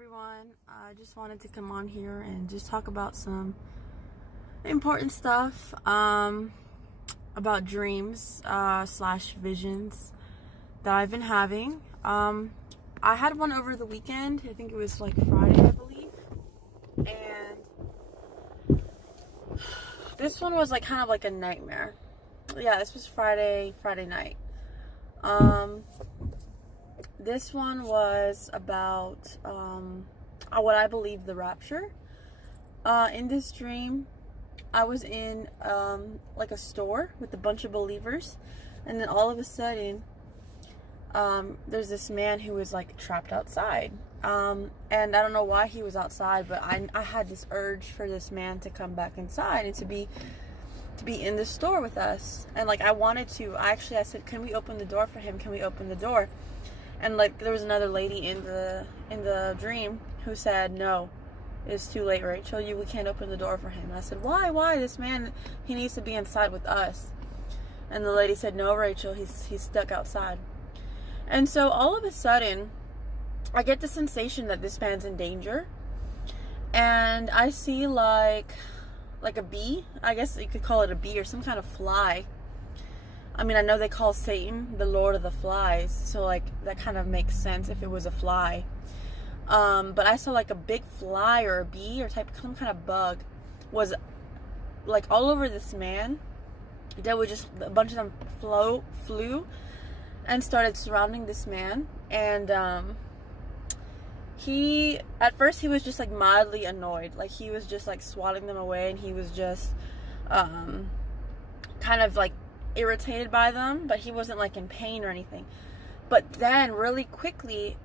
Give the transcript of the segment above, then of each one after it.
everyone. I just wanted to come on here and just talk about some important stuff about dreams slash visions that I've been having. I had one over the weekend. I think it was like Friday, I believe. And this one was like kind of like a nightmare. Yeah, this was Friday night. This one was about what I believe the rapture. In this dream, I was in like a store with a bunch of believers, and then all of a sudden, there's this man who was like trapped outside. And I don't know why he was outside, but I had this urge for this man to come back inside and to be in the store with us. And like I said, can we open the door for him? Can we open the door? And like there was another lady in the dream who said, no, it's too late, Rachel. We can't open the door for him. And I said, why? This man, he needs to be inside with us. And the lady said, no, Rachel, he's stuck outside. And so all of a sudden, I get the sensation that this man's in danger. And I see like a bee. I guess you could call it a bee or some kind of fly. I mean, I know they call Satan the Lord of the Flies, so like that kind of makes sense if it was a fly. But I saw like a big fly or a bee or some kind of bug was like all over this man. There was just a bunch of them flew and started surrounding this man. And at first he was just like mildly annoyed, like he was just like swatting them away, and he was just kind of like irritated by them, but he wasn't like in pain or anything. But then really quickly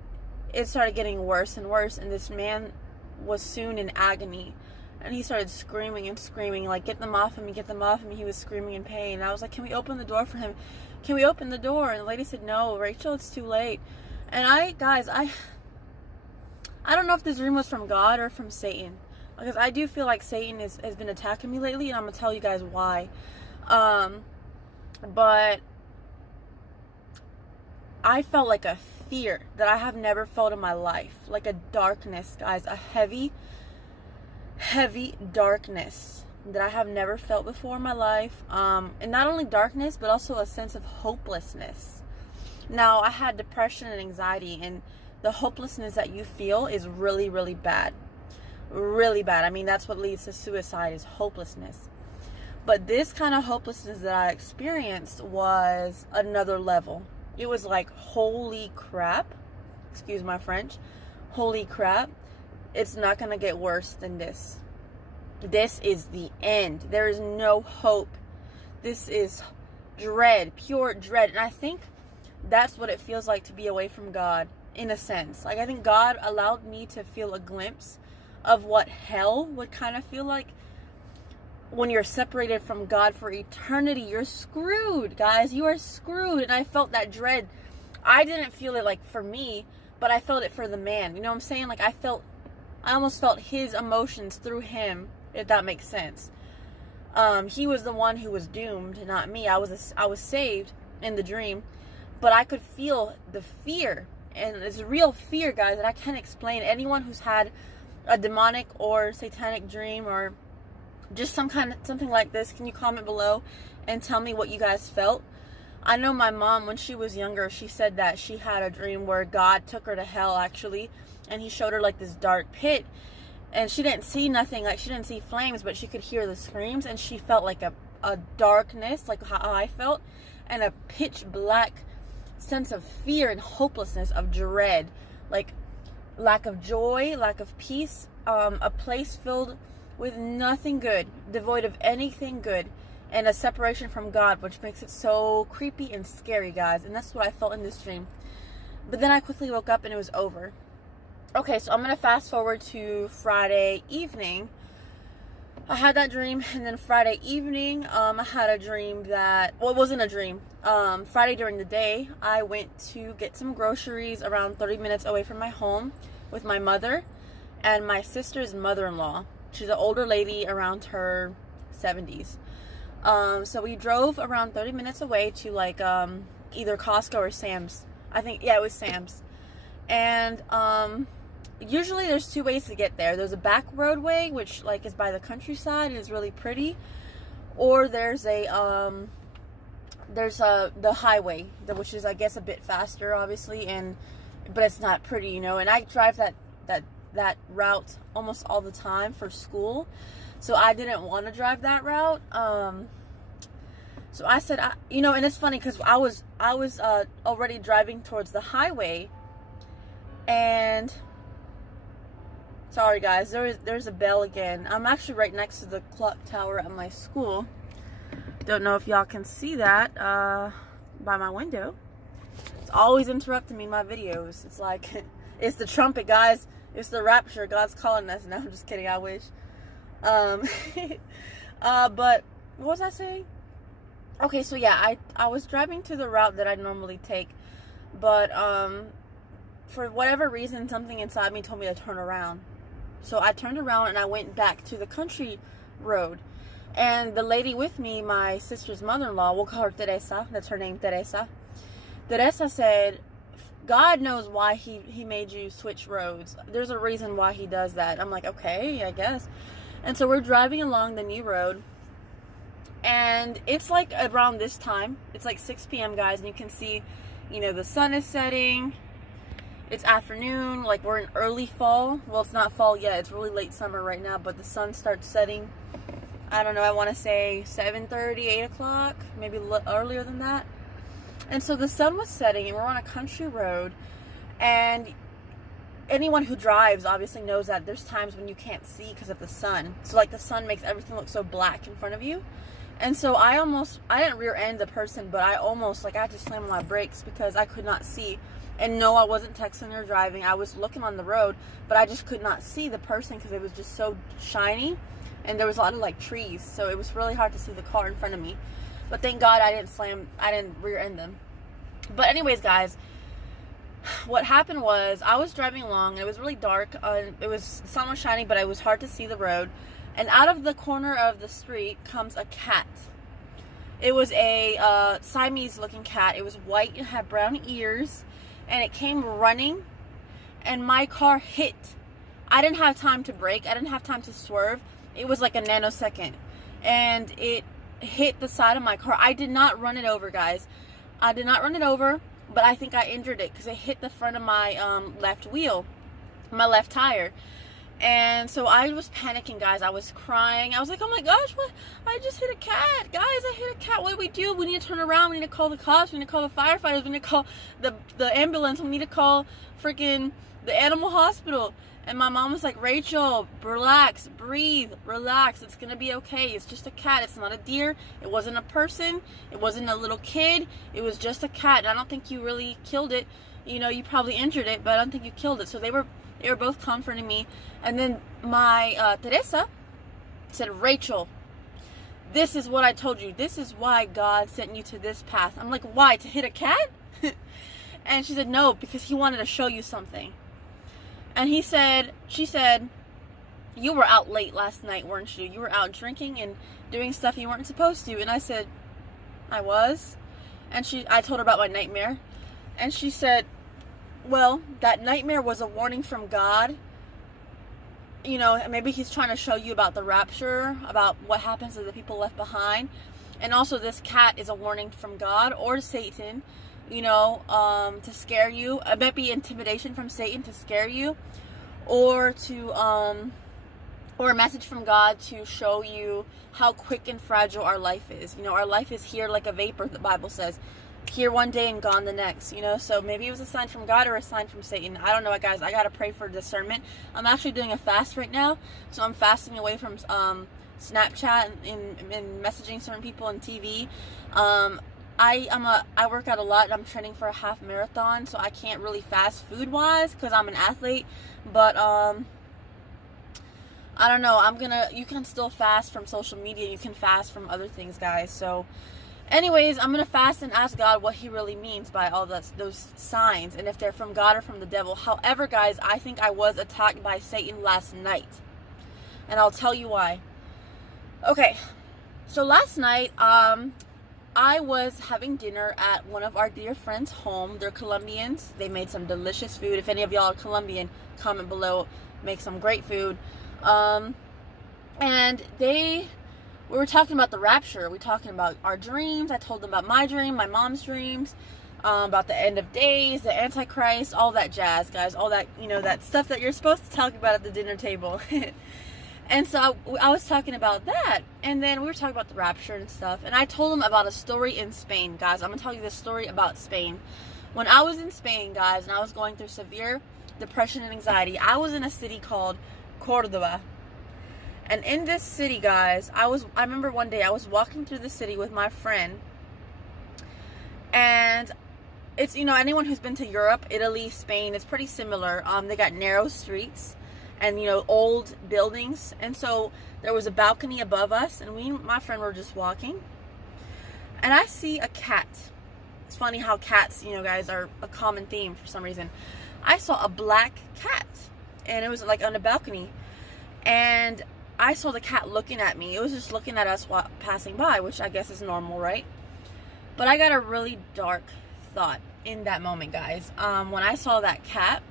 it started getting worse and worse, and this man was soon in agony, and he started screaming and screaming, like, get them off of me, get them off of me. He was screaming in pain, and I was like, can we open the door for him? Can we open the door? And the lady said, no, Rachel, it's too late. And I don't know if this dream was from God or from Satan, because I do feel like Satan has been attacking me lately, and I'm gonna tell you guys why. But I felt like a fear that I have never felt in my life. Like a darkness, guys. A heavy, heavy darkness that I have never felt before in my life. And not only darkness, but also a sense of hopelessness. Now, I had depression and anxiety, and the hopelessness that you feel is really, really bad. Really bad. I mean, that's what leads to suicide, is hopelessness. But this kind of hopelessness that I experienced was another level. It was like, holy crap. Excuse my French. Holy crap. It's not going to get worse than this. This is the end. There is no hope. This is dread, pure dread. And I think that's what it feels like to be away from God, in a sense. Like, I think God allowed me to feel a glimpse of what hell would kind of feel like. When you're separated from God for eternity, you're screwed, guys. You are screwed. And I felt that dread. I didn't feel it like for me, but I felt it for the man. You know what I'm saying? Like I almost felt his emotions through him, if that makes sense. He was the one who was doomed, not me. I was saved in the dream, but I could feel the fear, and it's real fear, guys, that I can't explain. Anyone who's had a demonic or satanic dream or just something like this, can you comment below and tell me what you guys felt? I know my mom, when she was younger, she said that she had a dream where God took her to hell, actually, and he showed her like this dark pit, and she didn't see nothing, like she didn't see flames, but she could hear the screams, and she felt like a darkness, like how I felt, and a pitch black sense of fear and hopelessness, of dread, like lack of joy, lack of peace, a place filled with nothing good, devoid of anything good, and a separation from God, which makes it so creepy and scary, guys. And that's what I felt in this dream. But then I quickly woke up and it was over. Okay, so I'm going to fast forward to Friday evening. I had that dream, and then Friday evening, I had a dream that, well, it wasn't a dream. Friday during the day, I went to get some groceries around 30 minutes away from my home with my mother and my sister's mother-in-law. She's an older lady around her 70s. So we drove around 30 minutes away to like either Costco or Sam's. I think, yeah, it was Sam's. And usually there's two ways to get there. There's a back roadway, which like is by the countryside and is really pretty, or there's the highway, which is I guess a bit faster, obviously, but it's not pretty, you know. And I drive that route almost all the time for school, so I didn't want to drive that route. So I said, you know, and it's funny because I was already driving towards the highway, and sorry guys, there's a bell again. I'm actually right next to the clock tower at my school. Don't know if y'all can see that by my window. It's always interrupting me in my videos. It's like, it's the trumpet, guys. It's the rapture. God's calling us. No, I'm just kidding. I wish. But what was I saying? Okay, so yeah, I was driving to the route that I normally take, but for whatever reason, something inside me told me to turn around. So I turned around and I went back to the country road. And the lady with me, my sister's mother-in-law, we'll call her Teresa. That's her name, Teresa. Teresa said, God knows why he made you switch roads. There's a reason why he does that. I'm like, okay, I guess. And so we're driving along the new road. And it's like around this time. It's like 6 p.m., guys. And you can see, you know, the sun is setting. It's afternoon. Like, we're in early fall. Well, it's not fall yet. It's really late summer right now. But the sun starts setting. I don't know. I want to say 7:30, 8 o'clock. Maybe a little earlier than that. And so the sun was setting. And we're on a country road. And anyone who drives obviously knows that there's times when you can't see because of the sun. So, like, the sun makes everything look so black in front of you. And so I didn't rear end the person, but I had to slam on my brakes because I could not see. And no, I wasn't texting or driving. I was looking on the road, but I just could not see the person because it was just so shiny. And there was a lot of, like, trees. So it was really hard to see the car in front of me. But thank God I didn't rear end them. But anyways, guys, what happened was I was driving along and it was really dark. The sun was shining, but it was hard to see the road. And out of the corner of the street comes a cat. It was a Siamese-looking cat. It was white and had brown ears. And it came running. And my car hit. I didn't have time to brake. I didn't have time to swerve. It was like a nanosecond. And it hit the side of my car. I did not run it over, guys. I did not run it over. But I think I injured it because it hit the front of my left wheel. My left tire. And so I was panicking, guys. I was crying. I was like, oh my gosh, what? I just hit a cat. Guys, I hit a cat. What do we do? We need to turn around. We need to call the cops. We need to call the firefighters. We need to call the ambulance. We need to call freaking the animal hospital. And my mom was like, Rachel, relax, breathe, relax. It's going to be okay. It's just a cat. It's not a deer. It wasn't a person. It wasn't a little kid. It was just a cat. And I don't think you really killed it. You know, you probably injured it, but I don't think you killed it. So they were both comforting me. And then my Teresa said, Rachel, this is what I told you. This is why God sent you to this path. I'm like, why? To hit a cat? And she said, no, because he wanted to show you something. And she said, you were out late last night, weren't you? You were out drinking and doing stuff you weren't supposed to. And I said, I was. And I told her about my nightmare. And she said, well, that nightmare was a warning from God. You know, maybe he's trying to show you about the rapture, about what happens to the people left behind. And also this cat is a warning from God or Satan, you know, to scare you. It might be intimidation from Satan to scare you, or or a message from God to show you how quick and fragile our life is. You know, our life is here like a vapor, the Bible says. Here one day and gone the next, you know. So maybe it was a sign from God or a sign from Satan. I don't know, guys. I gotta pray for discernment. I'm actually doing a fast right now, so I'm fasting away from Snapchat and messaging certain people on TV. I work out a lot. I'm training for a half marathon, so I can't really fast food wise because I'm an athlete. But I don't know. You can still fast from social media. You can fast from other things, guys. So anyways, I'm going to fast and ask God what he really means by all those signs, and if they're from God or from the devil. However, guys, I think I was attacked by Satan last night, and I'll tell you why. Okay, so last night, I was having dinner at one of our dear friends' home. They're Colombians. They made some delicious food. If any of y'all are Colombian, comment below. Make some great food. And we were talking about the rapture. We were talking about our dreams. I told them about my dream, my mom's dreams, about the end of days, the Antichrist, all that jazz, guys. All that, that stuff that you're supposed to talk about at the dinner table. And so I was talking about that. And then we were talking about the rapture and stuff. And I told them about a story in Spain, guys. I'm going to tell you this story about Spain. When I was in Spain, guys, and I was going through severe depression and anxiety, I was in a city called Cordoba. And in this city, guys, I remember one day I was walking through the city with my friend. And it's, anyone who's been to Europe, Italy, Spain, it's pretty similar. They got narrow streets and, old buildings. And so there was a balcony above us, and my friend were just walking. And I see a cat. It's funny how cats, guys, are a common theme for some reason. I saw a black cat, and it was like on a balcony. And I saw the cat looking at me. It was just looking at us while passing by, which I guess is normal, right? But I got a really dark thought in that moment, guys. When I saw that cat,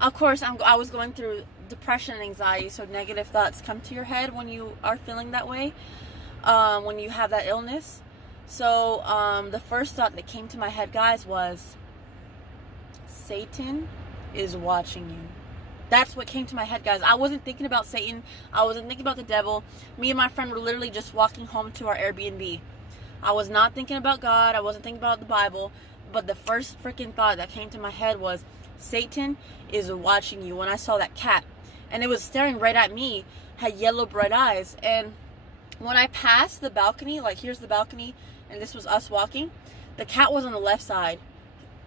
of course, I was going through depression and anxiety, so negative thoughts come to your head when you are feeling that way, when you have that illness. So the first thought that came to my head, guys, was Satan is watching you. That's what came to my head, guys. I wasn't thinking about Satan. I wasn't thinking about the devil. Me and my friend were literally just walking home to our Airbnb. I was not thinking about God. I wasn't thinking about the Bible. But the first freaking thought that came to my head was, Satan is watching you. When I saw that cat, and it was staring right at me, had yellow bright eyes. And when I passed the balcony, like here's the balcony, and this was us walking, the cat was on the left side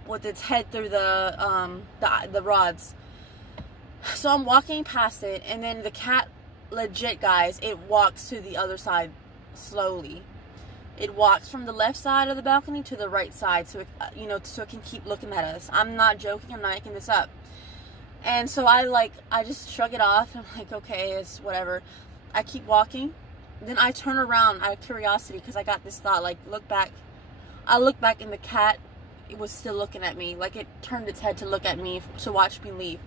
with its head through the rods. So I'm walking past it, and then the cat, legit, guys, it walks to the other side slowly. It walks from the left side of the balcony to the right side, so it, so it can keep looking at us. I'm not joking. I'm not making this up. And so I just shrug it off. I'm like, okay, it's whatever. I keep walking. Then I turn around out of curiosity because I got this thought, like, look back. I look back, and the cat, it was still looking at me. Like, it turned its head to look at me, to watch me leave.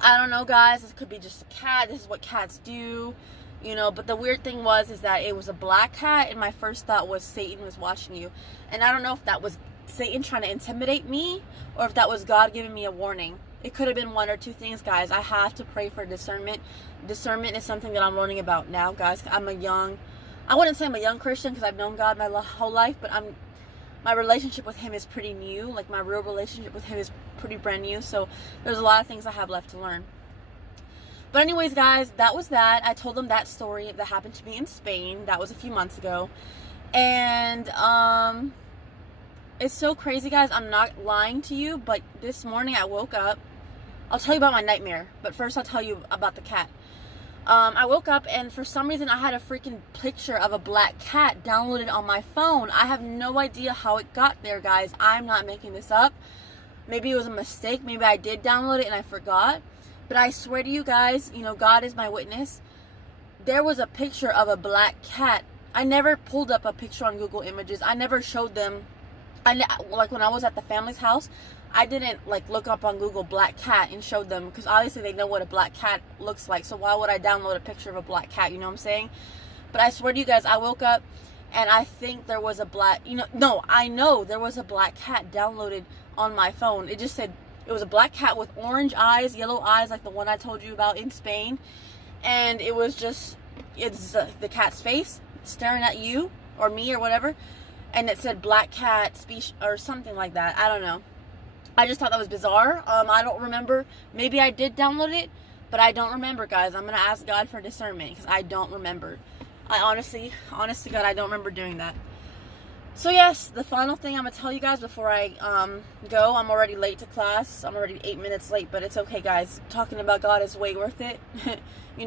I don't know, guys. This could be just a cat. This is what cats do. But the weird thing is that it was a black cat, and my first thought was Satan was watching you. And I don't know if that was Satan trying to intimidate me, or if that was God giving me a warning. It could have been one or two things, guys. I have to pray for discernment. Discernment is something that I'm learning about now, guys. I wouldn't say I'm a young Christian because I've known God my whole life, but my relationship with Him is pretty new. Like, my real relationship with Him is pretty brand new. So there's a lot of things I have left to learn. But anyways, guys, that was that. I told them that story that happened to me in Spain. That was a few months ago. And it's so crazy, guys. I'm not lying to you, but this morning I woke up. I'll tell you about my nightmare, but first I'll tell you about the cat. I woke up, and for some reason I had a freaking picture of a black cat downloaded on my phone. I have no idea how it got there, guys. I'm not making this up. Maybe it was a mistake. Maybe I did download it and I forgot. But I swear to you guys, God is my witness. There was a picture of a black cat. I never pulled up a picture on Google Images. I never showed them. Like when I was at the family's house, I didn't look up on Google black cat and showed them, because obviously they know what a black cat looks like. So why would I download a picture of a black cat? You know what I'm saying? But I swear to you guys, I woke up and I think there was a black, I know there was a black cat downloaded on my phone. It just said, it was a black cat with orange eyes, yellow eyes, like the one I told you about in Spain. And it was just, it's the cat's face staring at you or me or whatever. And it said black cat species or something like that. I don't know. I just thought that was bizarre. I don't remember. Maybe I did download it, but I don't remember, guys. I'm going to ask God for discernment because I don't remember. Honest to God, I don't remember doing that. So yes, the final thing I'm going to tell you guys before I go, I'm already late to class. I'm already 8 minutes late, but it's okay, guys. Talking about God is way worth it. You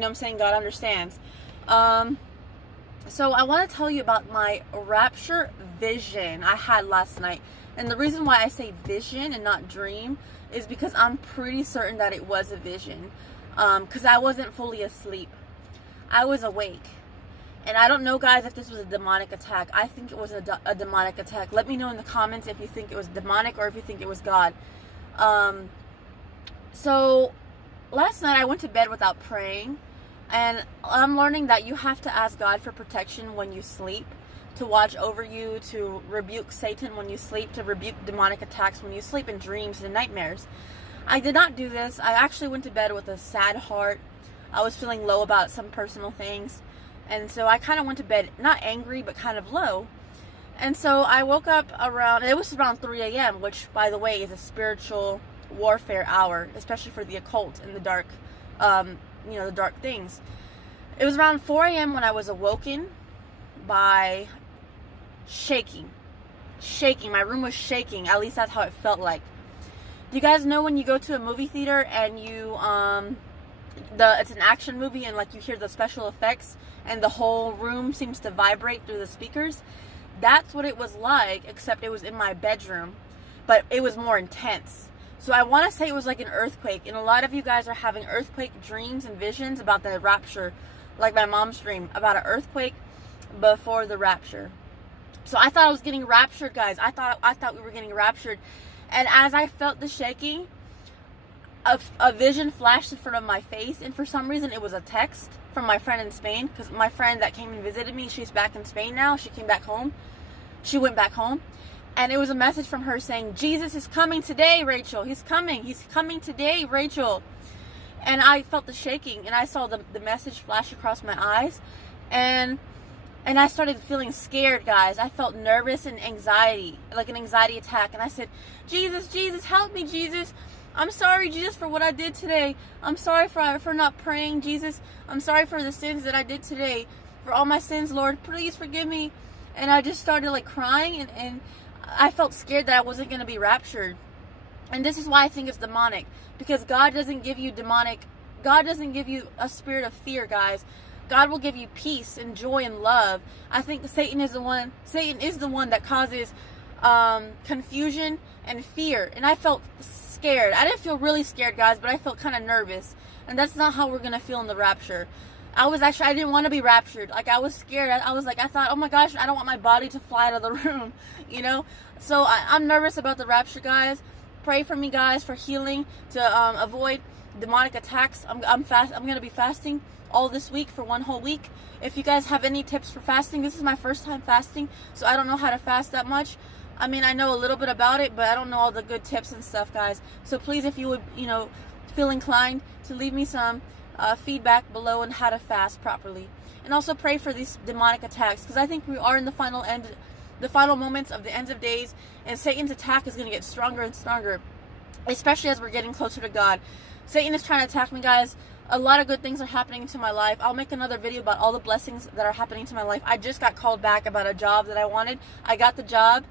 know what I'm saying? God understands. So I want to tell you about my rapture vision I had last night. And the reason why I say vision and not dream is because I'm pretty certain that it was a vision. Because I wasn't fully asleep. I was awake. And I don't know, guys, if this was a demonic attack. I think it was a demonic attack. Let me know in the comments if you think it was demonic or if you think it was God. So last night I went to bed without praying. And I'm learning that you have to ask God for protection when you sleep, to watch over you, to rebuke Satan when you sleep, to rebuke demonic attacks when you sleep, in dreams and nightmares. I did not do this. I actually went to bed with a sad heart. I was feeling low about some personal things. And so I kind of went to bed, not angry, but kind of low. And so I woke up around, it was around 3 a.m., which, by the way, is a spiritual warfare hour, especially for the occult and the dark, the dark things. It was around 4 a.m. when I was awoken by shaking. My room was shaking. At least that's how it felt like. Do you guys know when you go to a movie theater and you, it's an action movie and like you hear the special effects and the whole room seems to vibrate through the speakers? That's what it was like, except it was in my bedroom, but it was more intense. So I want to say it was like an earthquake, and a lot of you guys are having earthquake dreams and visions about the rapture, like my mom's dream about an earthquake before the rapture. So I thought I was getting raptured, guys. I thought we were getting raptured. And as I felt the shaking, a vision flashed in front of my face, and for some reason it was a text from my friend in Spain, because my friend that came and visited me, she's back in Spain now. She went back home, and it was a message from her saying, Jesus is coming today, Rachel. He's coming today, Rachel. And I felt the shaking, and I saw the message flash across my eyes, and I started feeling scared, guys. I felt nervous and anxiety, like an anxiety attack. And I said, Jesus, help me, Jesus. I'm sorry, Jesus, for what I did today. I'm sorry for not praying, Jesus. I'm sorry for the sins that I did today. For all my sins, Lord, please forgive me. And I just started like crying, and I felt scared that I wasn't going to be raptured. And this is why I think it's demonic. Because God doesn't give you a spirit of fear, guys. God will give you peace and joy and love. I think Satan is the one that causes confusion and fear. And I felt scared. I didn't feel really scared, guys, but I felt kind of nervous. And that's not how we're going to feel in the rapture. I didn't want to be raptured. Like, I was scared. I thought, oh my gosh, I don't want my body to fly out of the room, So I'm nervous about the rapture, guys. Pray for me, guys, for healing, to avoid demonic attacks. I'm going to be fasting all this week for 1 whole week. If you guys have any tips for fasting, this is my first time fasting, so I don't know how to fast that much. I mean, I know a little bit about it, but I don't know all the good tips and stuff, guys. So please, if you would, feel inclined to leave me some feedback below on how to fast properly. And also pray for these demonic attacks, because I think we are in the final moments of the ends of days, and Satan's attack is going to get stronger and stronger, especially as we're getting closer to God. Satan is trying to attack me, guys. A lot of good things are happening to my life. I'll make another video about all the blessings that are happening to my life. I just got called back about a job that I wanted. I got the job.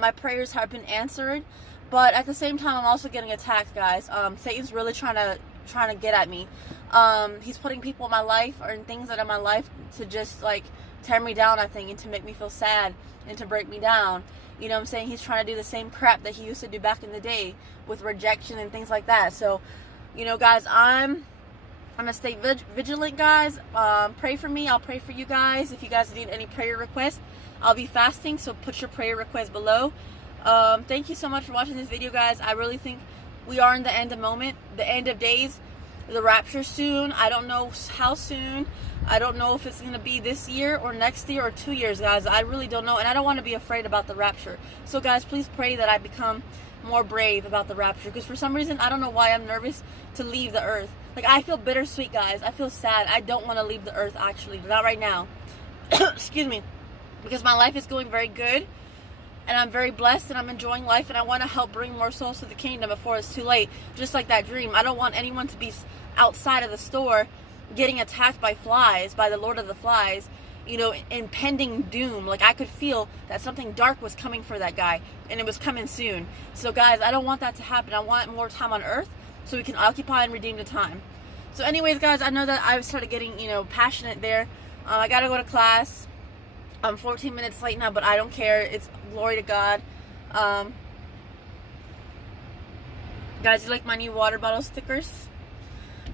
My prayers have been answered, but at the same time, I'm also getting attacked, guys. Satan's really trying to get at me. He's putting people in my life or in things that are in my life to just like tear me down, I think, and to make me feel sad and to break me down. You know what I'm saying? He's trying to do the same crap that he used to do back in the day with rejection and things like that. So, guys, I'm going to stay vigilant, guys. Pray for me. I'll pray for you guys. If you guys need any prayer requests, I'll be fasting, so put your prayer requests below. Thank you so much for watching this video, guys. I really think we are in the end of days, the rapture soon. I don't know how soon. I don't know if it's going to be this year or next year or 2 years, guys. I really don't know, and I don't want to be afraid about the rapture. So, guys, please pray that I become more brave about the rapture, because for some reason, I don't know why I'm nervous to leave the earth. Like, I feel bittersweet, guys. I feel sad. I don't want to leave the earth, actually. Not right now. Excuse me. Because my life is going very good, and I'm very blessed, and I'm enjoying life, and I want to help bring more souls to the kingdom before it's too late. Just like that dream. I don't want anyone to be outside of the store getting attacked by flies, by the Lord of the Flies, impending doom. Like, I could feel that something dark was coming for that guy, and it was coming soon. So, guys, I don't want that to happen. I want more time on earth so we can occupy and redeem the time. So, anyways, guys, I know that I've started getting, passionate there. I got to go to class. I'm 14 minutes late now, but I don't care. It's glory to God. Guys, you like my new water bottle stickers?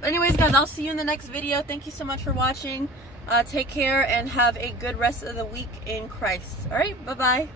But anyways, guys, I'll see you in the next video. Thank you so much for watching. Take care and have a good rest of the week in Christ. All right, bye-bye.